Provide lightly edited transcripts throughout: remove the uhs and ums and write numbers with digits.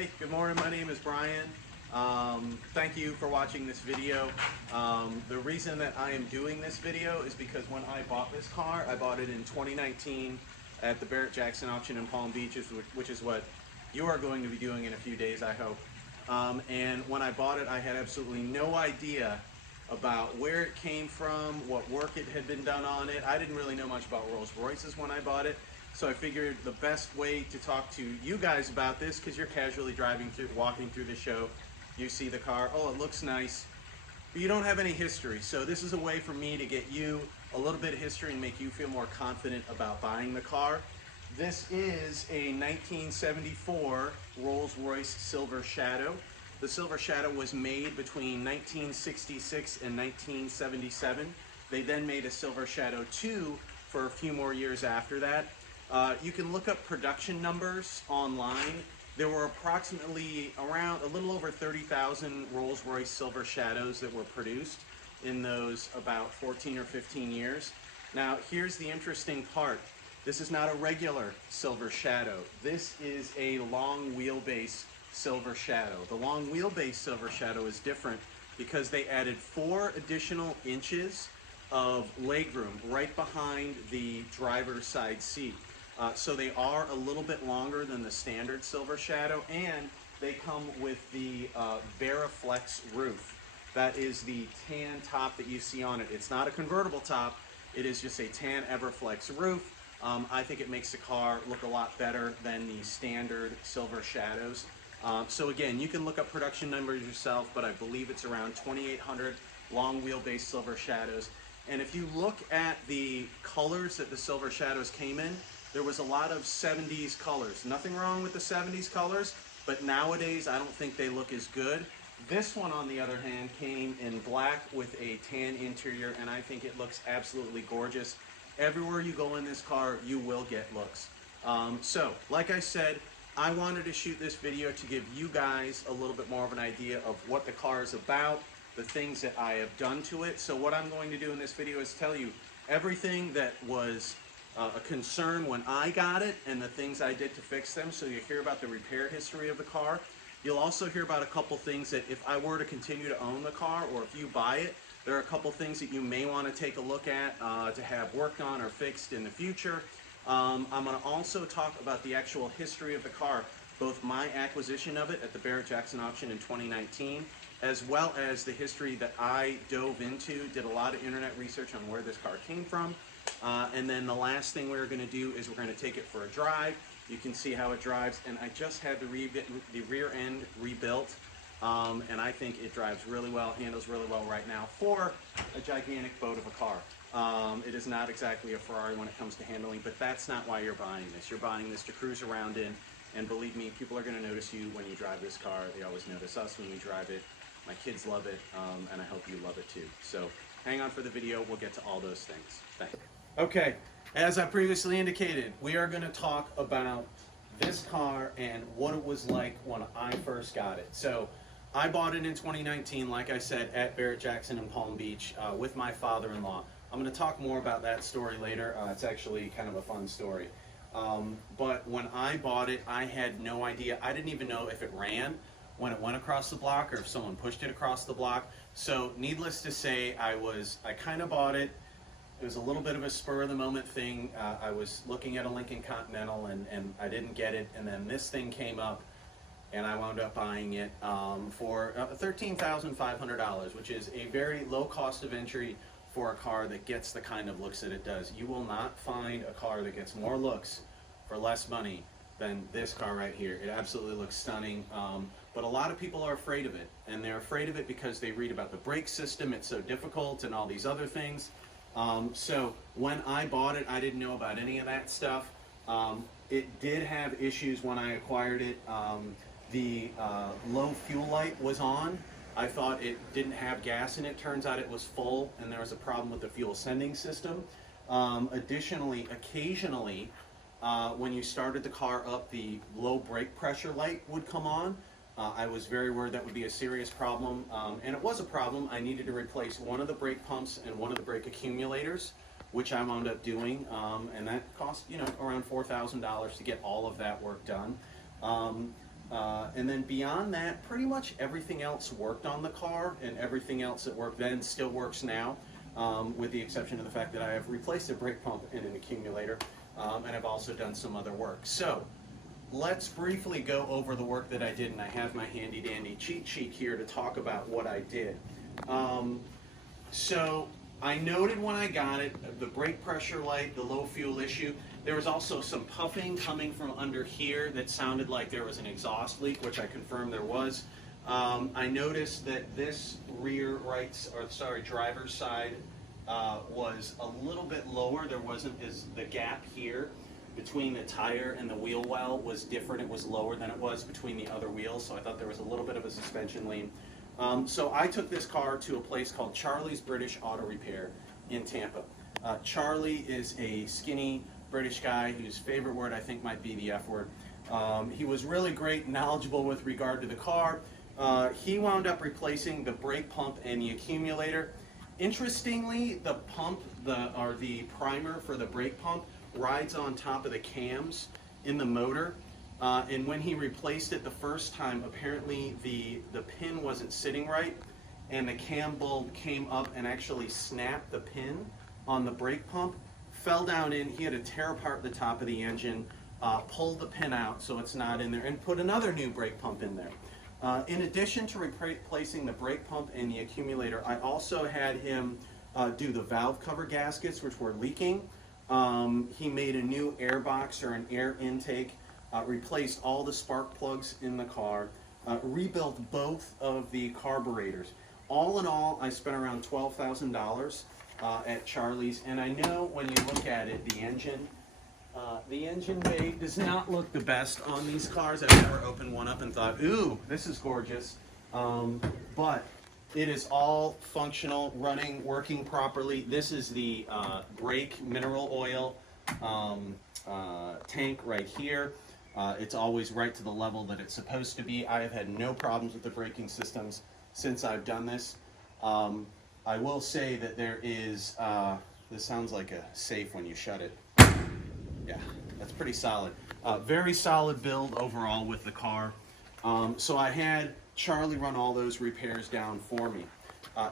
Hey, good morning. My name is Brian. Thank you for watching this video. The reason that I am doing this video is because when I bought this car, I bought it in 2019 at the Barrett Jackson auction in Palm Beach, which is what you are going to be doing in a few days, I hope. And when I bought it, I had absolutely no idea about where it came from, what work it had been done on it. I didn't really know much about Rolls Royces when I bought it. So I figured the best way to talk to you guys about this, because you're casually walking through the show, you see the car, oh, it looks nice, but you don't have any history. So this is a way for me to get you a little bit of history and make you feel more confident about buying the car. This is a 1974 Rolls-Royce Silver Shadow. The Silver Shadow was made between 1966 and 1977. They then made a Silver Shadow 2 for a few more years after that. You can look up production numbers online. There were approximately around a little over 30,000 Rolls-Royce Silver Shadows that were produced in those about 14 or 15 years. Now, here's the interesting part. This is not a regular Silver Shadow. This is a long wheelbase Silver Shadow. The long wheelbase Silver Shadow is different because they added 4 additional inches of legroom right behind the driver's side seat. So they are a little bit longer than the standard Silver Shadow, and they come with the Barrett roof. That is the tan top that you see on it. It's not a convertible top, it is just a tan Everflex roof. I think it makes the car look a lot better than the standard Silver Shadows. So again, you can look up production numbers yourself, but I believe it's around 2,800 long wheelbase Silver Shadows. And if you look at the colors that the Silver Shadows came in, there was a lot of 70s colors. Nothing wrong with the 70s colors, but nowadays I don't think they look as good. This one, on the other hand, came in black with a tan interior, and I think it looks absolutely gorgeous. Everywhere you go in this car, you will get looks. So, like I said, I wanted to shoot this video to give you guys a little bit more of an idea of what the car is about, the things that I have done to it. So what I'm going to do in this video is tell you everything that was a concern when I got it and the things I did to fix them, so you hear about the repair history of the car. You'll also hear about a couple things that if I were to continue to own the car, or if you buy it, there are a couple things that you may want to take a look at to have worked on or fixed in the future. I'm going to also talk about the actual history of the car, both my acquisition of it at the Barrett Jackson auction in 2019, as well as the history that I dove into, did a lot of internet research on where this car came from. And then the last thing we're going to do is we're going to take it for a drive. You can see how it drives, and I just had the rear end rebuilt, and I think it drives really well, handles really well right now for a gigantic boat of a car. It is not exactly a Ferrari when it comes to handling, but that's not why you're buying this. You're buying this to cruise around in, and believe me, people are going to notice you when you drive this car. They always notice us when we drive it. My kids love it, and I hope you love it too. So hang on for the video. We'll get to all those things. Thanks. Okay, as I previously indicated, we are going to talk about this car and what it was like when I first got it. So I bought it in 2019, like I said, at Barrett Jackson in Palm Beach with my father-in-law. I'm going to talk more about that story later. It's actually kind of a fun story. But when I bought it, I had no idea. I didn't even know if it ran when it went across the block or if someone pushed it across the block. So needless to say, I kind of bought it. It was a little bit of a spur-of-the-moment thing. I was looking at a Lincoln Continental and I didn't get it, and then this thing came up and I wound up buying it for $13,500, which is a very low cost of entry for a car that gets the kind of looks that it does. You will not find a car that gets more looks for less money than this car right here. It absolutely looks stunning, but a lot of people are afraid of it, and they're afraid of it because they read about the brake system, it's so difficult, and all these other things. So when I bought it, I didn't know about any of that stuff. It did have issues when I acquired it. The low fuel light was on. I thought it didn't have gas in it. Turns out it was full, and there was a problem with the fuel sending system. Additionally, occasionally, when you started the car up, the low brake pressure light would come on. I was very worried that would be a serious problem, and it was a problem. I needed to replace one of the brake pumps and one of the brake accumulators, which I wound up doing, and that cost, around $4,000 to get all of that work done. And then beyond that, pretty much everything else worked on the car, and everything else that worked then still works now, with the exception of the fact that I have replaced a brake pump and an accumulator, and I've also done some other work. So let's briefly go over the work that I did, and I have my handy dandy cheat sheet here to talk about what I did. So I noted when I got it, the brake pressure light, the low fuel issue. There was also some puffing coming from under here that sounded like there was an exhaust leak, which I confirmed there was. I noticed that this driver's side was a little bit lower. There wasn't the gap here between the tire and the wheel well was different. It was lower than it was between the other wheels, so I thought there was a little bit of a suspension lean. So I took this car to a place called Charlie's British Auto Repair in Tampa. Charlie is a skinny British guy whose favorite word I think might be the F word. He was really great and knowledgeable with regard to the car. He wound up replacing the brake pump and the accumulator. Interestingly, the pump, the primer for the brake pump rides on top of the cams in the motor. And when he replaced it the first time, apparently the pin wasn't sitting right, and the cam bulb came up and actually snapped the pin on the brake pump, fell down in. He had to tear apart the top of the engine, pull the pin out so it's not in there, and put another new brake pump in there. In addition to replacing the brake pump and the accumulator, I also had him do the valve cover gaskets, which were leaking. He made a new air box or an air intake, replaced all the spark plugs in the car, rebuilt both of the carburetors. All in all, I spent around $12,000 at Charlie's, and I know when you look at it, the engine bay does not look the best on these cars. I've never opened one up and thought, ooh, this is gorgeous. But it is all functional, running, working properly. This is the brake mineral oil tank right here. It's always right to the level that it's supposed to be. I have had no problems with the braking systems since I've done this. I will say that there is, this sounds like a safe when you shut it. Yeah, that's pretty solid. Very solid build overall with the car. So I had Charlie run all those repairs down for me.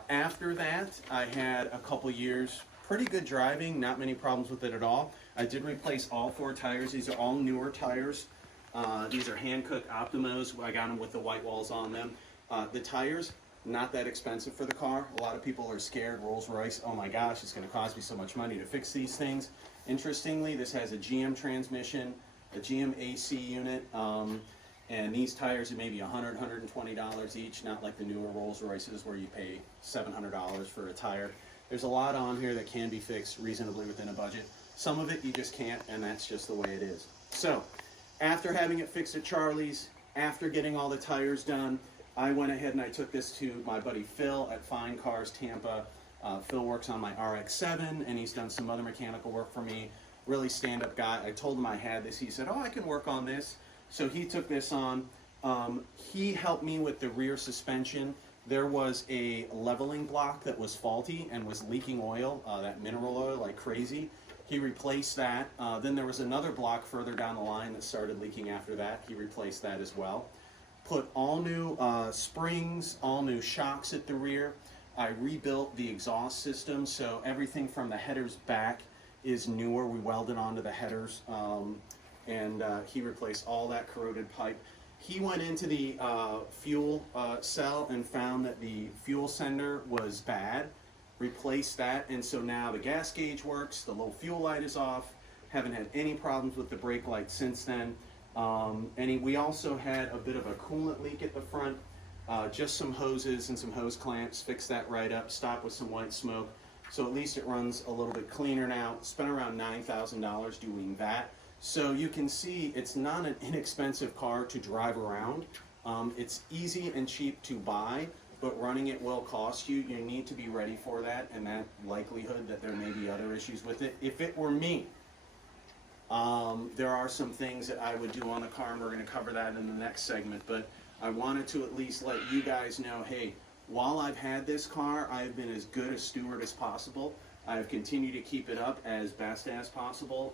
After that, I had a couple years, pretty good driving, not many problems with it at all. I did replace all 4 tires. These are all newer tires. These are Hankook Optimos. I got them with the white walls on them. The tires, not that expensive for the car. A lot of people are scared, Rolls-Royce, oh my gosh, it's going to cost me so much money to fix these things. Interestingly, this has a GM transmission, a GM AC unit, and these tires are maybe $100, $120 each, not like the newer Rolls-Royces where you pay $700 for a tire. There's a lot on here that can be fixed reasonably within a budget. Some of it you just can't, and that's just the way it is. So, after having it fixed at Charlie's, after getting all the tires done, I went ahead and I took this to my buddy Phil at Fine Cars Tampa. Phil works on my RX-7, and he's done some other mechanical work for me. Really stand-up guy. I told him I had this. He said, oh, I can work on this. So he took this on. He helped me with the rear suspension. There was a leveling block that was faulty and was leaking oil, that mineral oil, like crazy. He replaced that. Then there was another block further down the line that started leaking after that. He replaced that as well. Put all new springs, all new shocks at the rear. I rebuilt the exhaust system, so everything from the headers back is newer. We welded onto the headers, and he replaced all that corroded pipe. He went into the fuel cell and found that the fuel sender was bad, replaced that, and so now the gas gauge works, the low fuel light is off, haven't had any problems with the brake light since then. We also had a bit of a coolant leak at the front, just some hoses and some hose clamps, fixed that right up, stopped with some white smoke, so at least it runs a little bit cleaner now. Spent around $9,000 doing that. So you can see it's not an inexpensive car to drive around. It's easy and cheap to buy, but running it will cost you. You need to be ready for that and that likelihood that there may be other issues with it. If it were me, there are some things that I would do on the car, and we're going to cover that in the next segment, but I wanted to at least let you guys know, hey, while I've had this car, I've been as good a steward as possible. I've continued to keep it up as best as possible.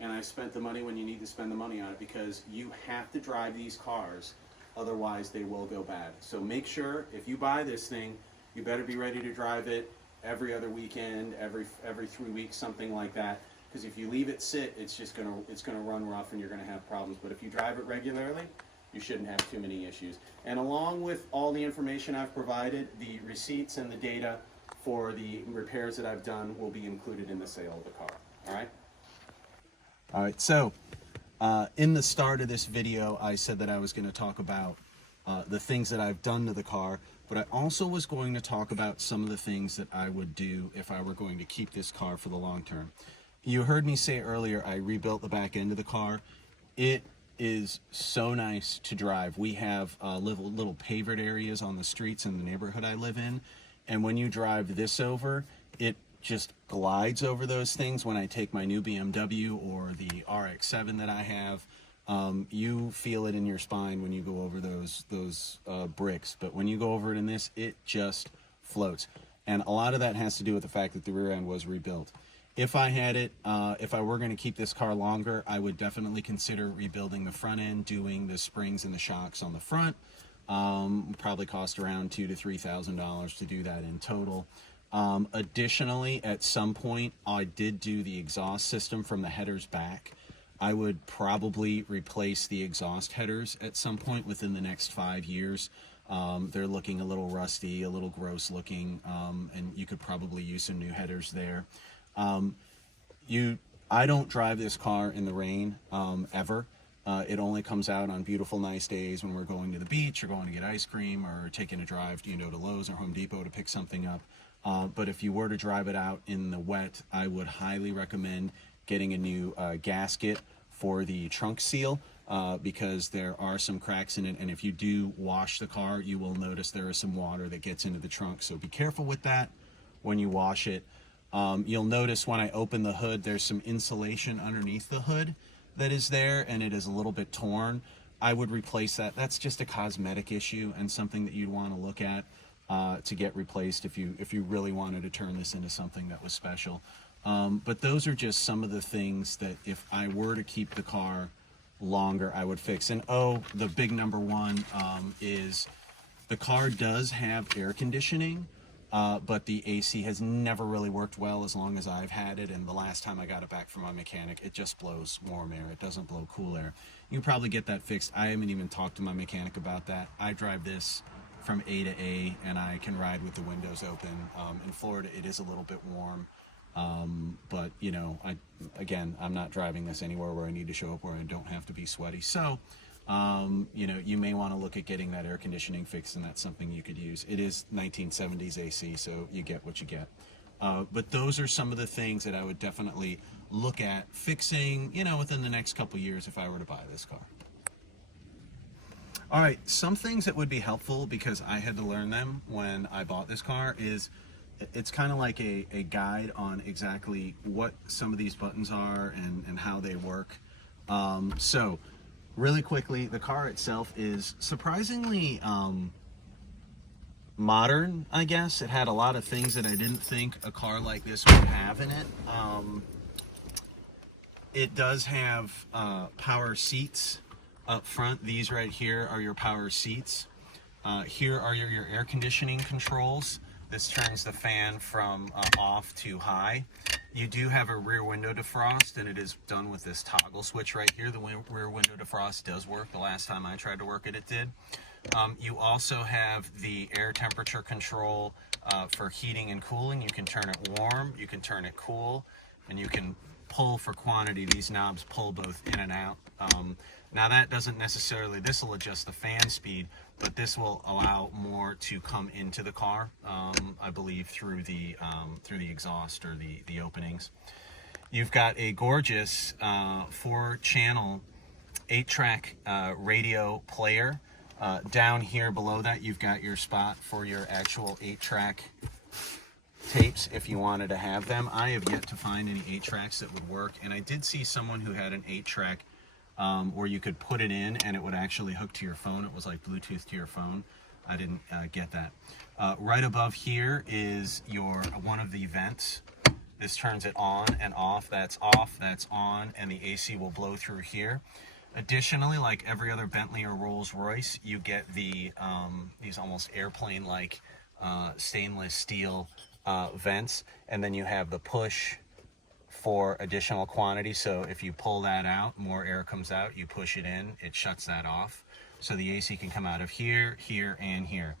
and I spent the money when you need to spend the money on it, because you have to drive these cars, otherwise they will go bad. So make sure if you buy this thing, you better be ready to drive it every other weekend, every 3 weeks, something like that. Because if you leave it sit, it's gonna run rough and you're gonna have problems. But if you drive it regularly, you shouldn't have too many issues. And along with all the information I've provided, the receipts and the data for the repairs that I've done will be included in the sale of the car. All right? All right, so in the start of this video, I said that I was going to talk about the things that I've done to the car, but I also was going to talk about some of the things that I would do if I were going to keep this car for the long term. You heard me say earlier, I rebuilt the back end of the car. It is so nice to drive. We have little pavered areas on the streets in the neighborhood I live in, and when you drive this over, it just glides over those things. When I take my new BMW or the RX-7 that I have, you feel it in your spine when you go over those bricks. But when you go over it in this, it just floats. And a lot of that has to do with the fact that the rear end was rebuilt. If I had it, if I were going to keep this car longer, I would definitely consider rebuilding the front end, doing the springs and the shocks on the front. Probably cost around $2,000 to $3,000 to do that in total. Additionally, at some point, I did do the exhaust system from the headers back. I would probably replace the exhaust headers at some point within the next 5 years. They're looking a little rusty, a little gross looking, and you could probably use some new headers there. I don't drive this car in the rain, ever. It only comes out on beautiful, nice days when we're going to the beach or going to get ice cream or taking a drive, to Lowe's or Home Depot to pick something up. But if you were to drive it out in the wet, I would highly recommend getting a new gasket for the trunk seal, because there are some cracks in it, and if you do wash the car, you will notice there is some water that gets into the trunk, so be careful with that when you wash it. You'll notice when I open the hood, there's some insulation underneath the hood that is there, and it is a little bit torn. I would replace that. That's just a cosmetic issue and something that you'd want to look at to get replaced if you really wanted to turn this into something that was special. But those are just some of the things that if I were to keep the car longer, I would fix. And the big number one is the car does have air conditioning, but the AC has never really worked well as long as I've had it, and the last time I got it back from my mechanic, it just blows warm air. It doesn't blow cool air. You can probably get that fixed. I haven't even talked to my mechanic about that. I drive this from A to A, and I can ride with the windows open. In Florida, it is a little bit warm, but I'm not driving this anywhere where I need to show up where I don't have to be sweaty. So, you may want to look at getting that air conditioning fixed, and that's something you could use. It is 1970s AC, so you get what you get. But those are some of the things that I would definitely look at fixing, within the next couple years if I were to buy this car. All right, some things that would be helpful, because I had to learn them when I bought this car, is it's kind of like a guide on exactly what some of these buttons are and how they work. So really quickly, the car itself is surprisingly modern, I guess. It had a lot of things that I didn't think a car like this would have in it. It does have power seats up front. These right here are your power seats. Here are your air conditioning controls. This turns the fan from off to high. You do have a rear window defrost, and it is done with this toggle switch right here. The rear window defrost does work. The last time I tried to work it, it did. You also have the air temperature control for heating and cooling. You can turn it warm, you can turn it cool, and you can pull for quantity. These knobs pull both in and out. Now that doesn't necessarily, this will adjust the fan speed, but this will allow more to come into the car, I believe through the exhaust or the openings. You've got a gorgeous 4-channel 8-track radio player. Down here below that, you've got your spot for your actual 8-track tapes if you wanted to have them. I have yet to find any 8-tracks that would work, and I did see someone who had an 8-track where you could put it in and it would actually hook to your phone. It was like Bluetooth to your phone. I didn't get that. Right above here is one of the vents. This turns it on and off. That's off, that's on, and the AC will blow through here. Additionally, like every other Bentley or Rolls-Royce, you get the these almost airplane-like stainless steel vents, and then you have the push for additional quantity. So if you pull that out, more air comes out. You push it in, it shuts that off. So the AC can come out of here, here, and here.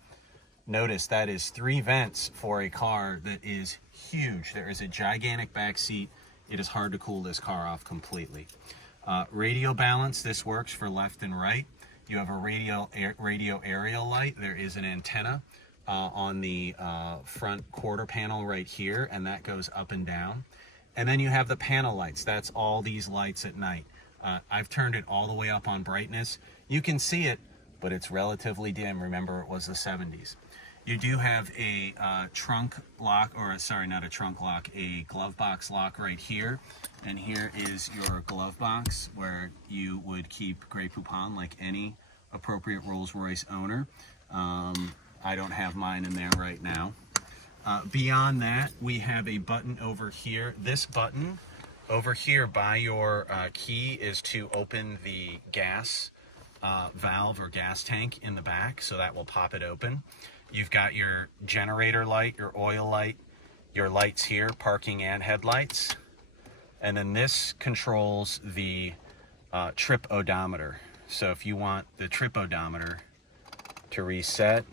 Notice that is 3 vents for a car that is huge. There is a gigantic back seat. It is hard to cool this car off completely. Radio balance, this works for left and right. You have a radio aerial light. There is an antenna on the front quarter panel right here, and that goes up and down. And then you have the panel lights. That's all these lights at night. I've turned it all the way up on brightness. You can see it, but it's relatively dim. Remember, it was the 70s. You do have a trunk lock, or sorry, not a trunk lock, a glove box lock right here. And here is your glove box where you would keep Grey Poupon like any appropriate Rolls-Royce owner. I don't have mine in there right now. Beyond that, we have a button over here. This button over here by your key is to open the gas valve or gas tank in the back, so that will pop it open. You've got your generator light, your oil light, your lights here, parking and headlights. And then this controls the trip odometer. So if you want the trip odometer to reset,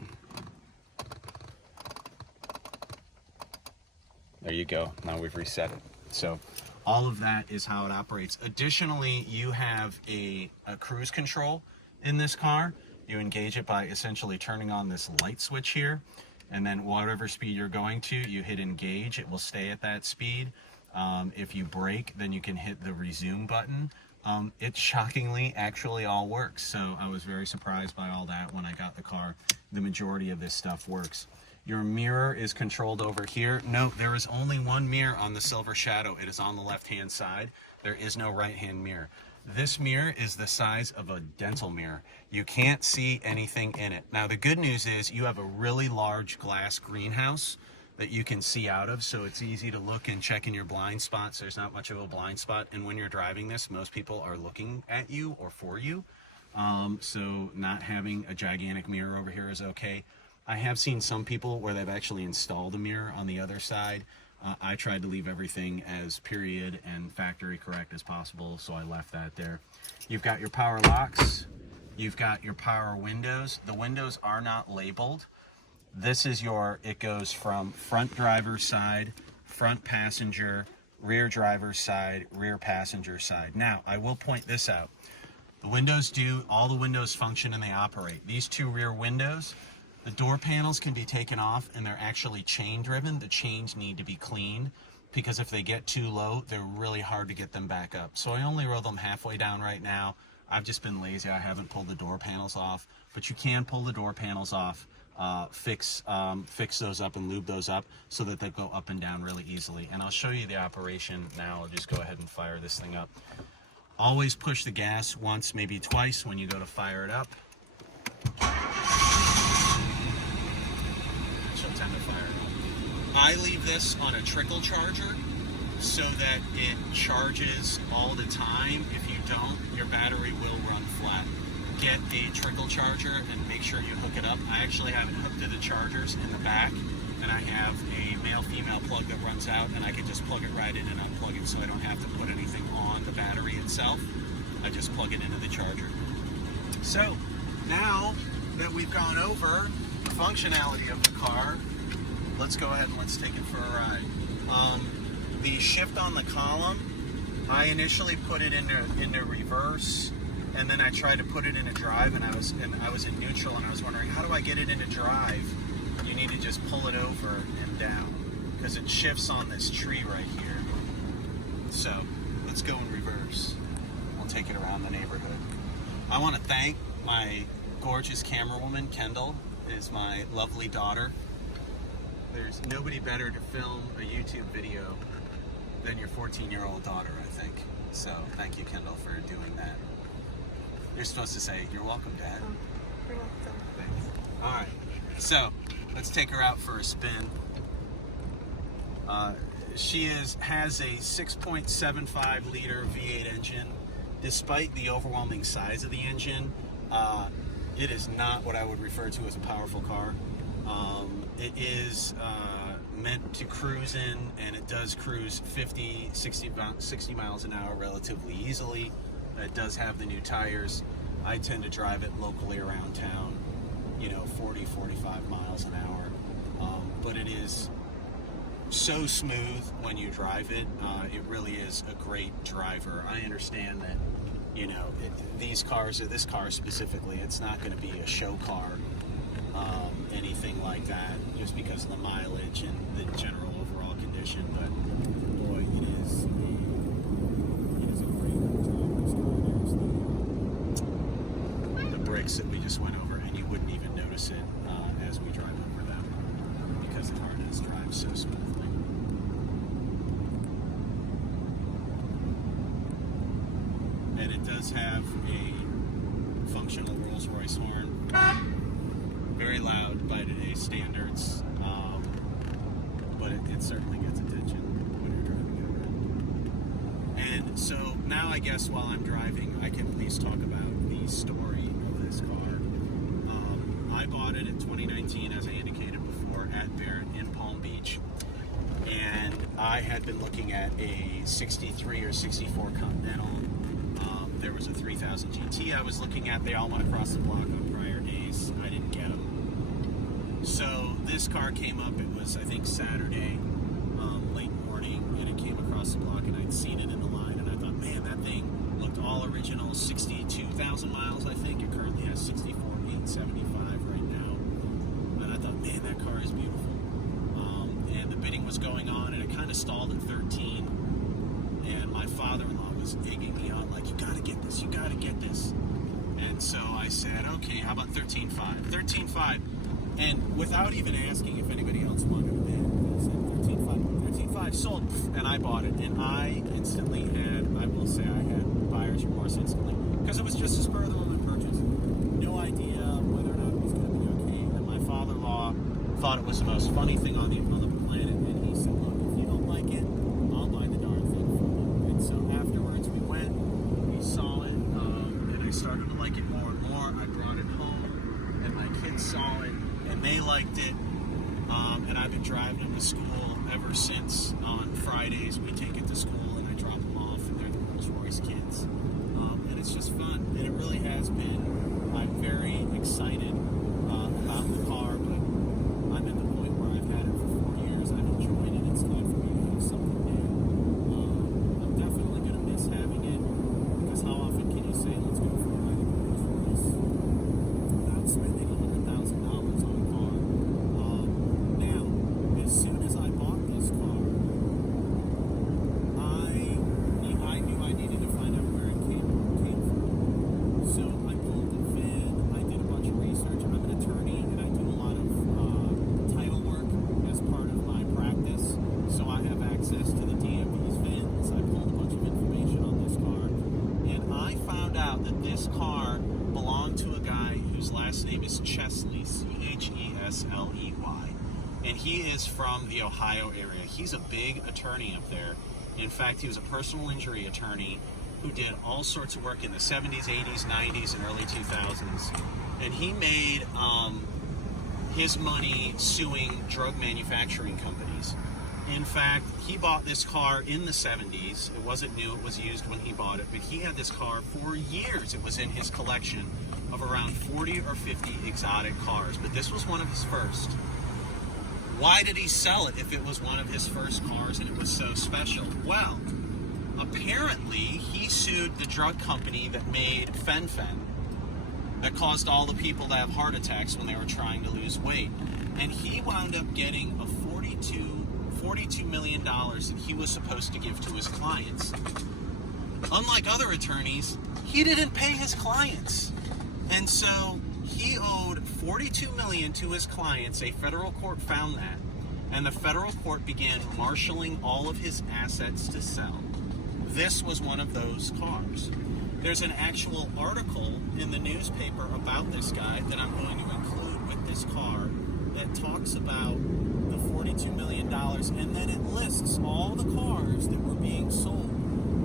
there you go. Now we've reset it. So all of that is how it operates. Additionally, you have a cruise control in this car. You engage it by essentially turning on this light switch here, and then whatever speed you're going to, you hit engage. It will stay at that speed. If you brake, then you can hit the resume button. It shockingly actually all works. So I was very surprised by all that when I got the car. The majority of this stuff works. Your mirror is controlled over here. Note, there is only one mirror on the Silver Shadow. It is on the left-hand side. There is no right-hand mirror. This mirror is the size of a dental mirror. You can't see anything in it. Now, the good news is you have a really large glass greenhouse that you can see out of, so it's easy to look and check in your blind spots. There's not much of a blind spot, and when you're driving this, most people are looking at you or for you. So not having a gigantic mirror over here is okay. I have seen some people where they've actually installed a mirror on the other side. I tried to leave everything as period and factory correct as possible, so I left that there. You've got your power locks. You've got your power windows. The windows are not labeled. This is it goes from front driver's side, front passenger, rear driver's side, rear passenger side. Now, I will point this out. All the windows function and they operate. These 2 rear windows, the door panels can be taken off and they're actually chain driven. The chains need to be cleaned because if they get too low, they're really hard to get them back up. So I only roll them halfway down right now. I've just been lazy. I haven't pulled the door panels off, but you can pull the door panels off, fix those up and lube those up so that they go up and down really easily. And I'll show you the operation now. I'll just go ahead and fire this thing up. Always push the gas once, maybe twice when you go to fire it up. Time to fire it up. I leave this on a trickle charger so that it charges all the time. If you don't, your battery will run flat. Get a trickle charger and make sure you hook it up. I actually have it hooked to the chargers in the back, and I have a male-female plug that runs out, and I can just plug it right in and unplug it so I don't have to put anything on the battery itself. I just plug it into the charger. So now that we've gone over the functionality of the car, let's go ahead and let's take it for a ride. The shift on the column, I initially put it into reverse, and then I tried to put it into drive, and I was in neutral, and I was wondering, how do I get it into drive? You need to just pull it over and down because it shifts on this tree right here. So let's go in reverse. We'll take it around the neighborhood. I want to thank my gorgeous camerawoman, Kendall, is my lovely daughter. There's nobody better to film a YouTube video than your 14-year-old daughter, I think. So thank you, Kendall, for doing that. You're supposed to say, "You're welcome, Dad." You're welcome. Thanks. All right, so let's take her out for a spin. She has a 6.75 liter V8 engine. Despite the overwhelming size of the engine, it is not what I would refer to as a powerful car. It is meant to cruise in, and it does cruise 50, 60 miles an hour relatively easily. It does have the new tires. I tend to drive it locally around town, 40, 45 miles an hour. But it is so smooth when you drive it. It really is a great driver. I understand that, this car specifically, it's not going to be a show car, anything like that, just because of the mileage and the general overall condition. But boy, it is a great car. There's the bricks that we just went over, and you wouldn't even notice it as we drive over them, because the car does drive so smoothly. And it does have a functional Rolls-Royce horn. Very loud by today's standards, but it certainly gets attention when you're driving it around. And so now I guess while I'm driving, I can at least talk about the story of this car. I bought it in 2019, as I indicated before, at Barrett in Palm Beach. And I had been looking at a 63 or 64 Continental. There was a 3000 GT I was looking at. They all went across the block on prior days. I didn't get them. So this car came up. It was, I think, Saturday, late morning, and it came across the block, and I'd seen it in the line, and I thought, man, that thing looked all original. 62,000 miles, I think. It currently has 64,875 right now. And I thought, man, that car is beautiful. And the bidding was going on, and it kind of stalled at 13. And my father-in-law was egging me on, like, you gotta get this, you gotta get this. And so I said, okay, how about 13.5? 13.5. And without even asking if anybody else wanted to bid, he said 13.5. 13.5 sold. And I bought it. And I instantly had, I will say, I had buyer's remorse instantly. Because it was just a spur of the moment purchase. No idea whether or not it was going to be okay. And my father-in-law thought it was the most funny thing on the planet. And he said, look, if you don't like it, I'll buy the darn thing for you. And so afterwards we went, we saw it, and I started to like it more and more. I brought it home, and my kids saw it, and they liked it. And I've been driving them to school ever since. On Fridays we take it to school, and I drop them off, and they're the Rolls-Royce kids. And it's just fun, and it really has been. I'm very excited about the car, but I'm at the point where I've had it for 4 years. I've enjoyed it. It's time for me to have something new. I'm definitely going to miss having it, because how often can you say, let's go for a ride in the Rolls-Royce without spending $100,000 on a car? Now, as soon as I bought this car, I knew I needed to find out where it came from. So I pulled the VIN, I did a bunch of research. I'm an attorney, and I do a lot of title work as part of my practice. So I have access to the DMV's VINs. I pulled a bunch of information on this car, and I found out that this car belonged to a guy whose last name is Chesley, Chesley, and he is from the Ohio area. He's a big attorney up there. In fact, he was a personal injury attorney who did all sorts of work in the 70s, 80s, 90s, and early 2000s. And he made his money suing drug manufacturing companies. In fact, he bought this car in the 70s. It wasn't new, it was used when he bought it, but he had this car for years. It was in his collection of around 40 or 50 exotic cars, but this was one of his first. Why did he sell it if it was one of his first cars and it was so special? Well, apparently he sued the drug company that made Fen-Phen, that caused all the people to have heart attacks when they were trying to lose weight. And he wound up getting a $42 million that he was supposed to give to his clients. Unlike other attorneys, he didn't pay his clients. And so he owed $42 million to his clients. A federal court found that. And the federal court began marshaling all of his assets to sell. This was one of those cars. There's an actual article in the newspaper about this guy that I'm going to include with this car that talks about the $42 million, and then it lists all the cars that were being sold.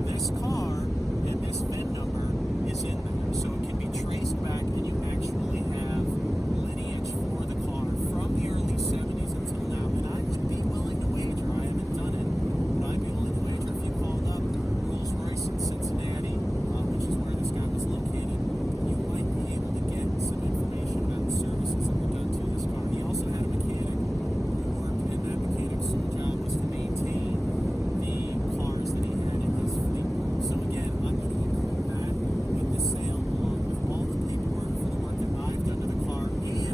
This car and this VIN number is in there, so it can be traced back, and you actually have lineage for the car from the early 70s until now. And I would be willing to wager, I haven't done it, but I'd be willing to wager if you called up Rolls-Royce in Cincinnati, which is where this guy was located, you might be able to get some information about services that were done to this car. He also had a mechanic who worked, and that mechanic's sole job was to maintain the cars that he had in his fleet. So again, I'm going to include that in the sale along with all the paperwork for the work that I've done to the car, and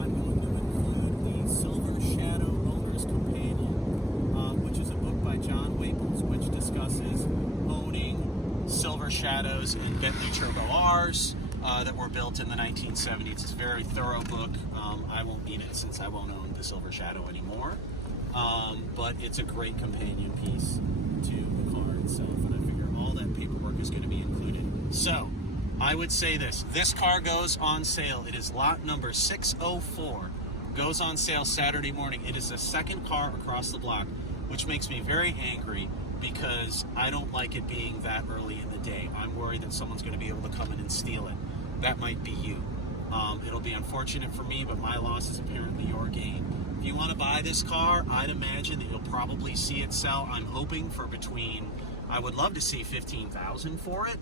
I'm going to include the Silver Shadow Owner's Companion, which is a book by John Waples, which discusses owning Silver Shadows and Bentley Turbo Rs that were built in the 1970s. It's a very thorough book. I won't need it since I won't own the Silver Shadow anymore, but it's a great companion piece to the car itself, and I figure all that paperwork is going to be included. So I would say this car goes on sale. It is lot number 604, goes on sale Saturday morning. It is the second car across the block, which makes me very angry because I don't like it being that early in the day. I'm worried that someone's going to be able to come in and steal it. That might be you. It'll be unfortunate for me, but my loss is apparently your gain. If you want to buy this car, I'd imagine that you'll probably see it sell. I'm hoping for I would love to see $15,000 for it,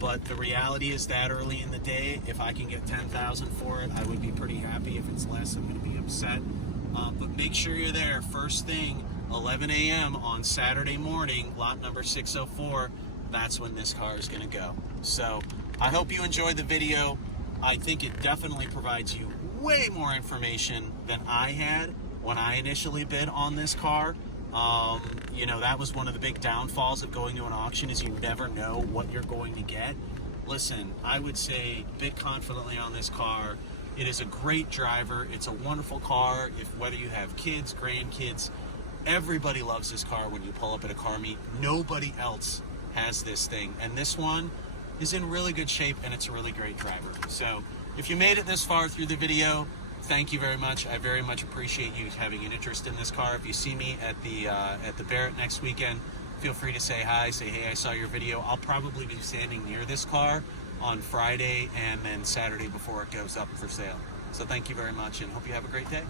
but the reality is that early in the day, if I can get $10,000 for it, I would be pretty happy. If it's less, I'm going to be upset. But make sure you're there first thing, 11 a.m. on Saturday morning, lot number 604. That's when this car is going to go. So I hope you enjoyed the video. I think it definitely provides you way more information than I had when I initially bid on this car. That was one of the big downfalls of going to an auction, is you never know what you're going to get. Listen, I would say bid confidently on this car. It is a great driver. It's a wonderful car. Whether you have kids, grandkids, everybody loves this car when you pull up at a car meet. Nobody else has this thing, and this one is in really good shape, and it's a really great driver. So if you made it this far through the video, thank you very much. I very much appreciate you having an interest in this car. If you see me at the Barrett next weekend, feel free to say hi, say, hey, I saw your video. I'll probably be standing near this car on Friday and then Saturday before it goes up for sale. So thank you very much, and hope you have a great day.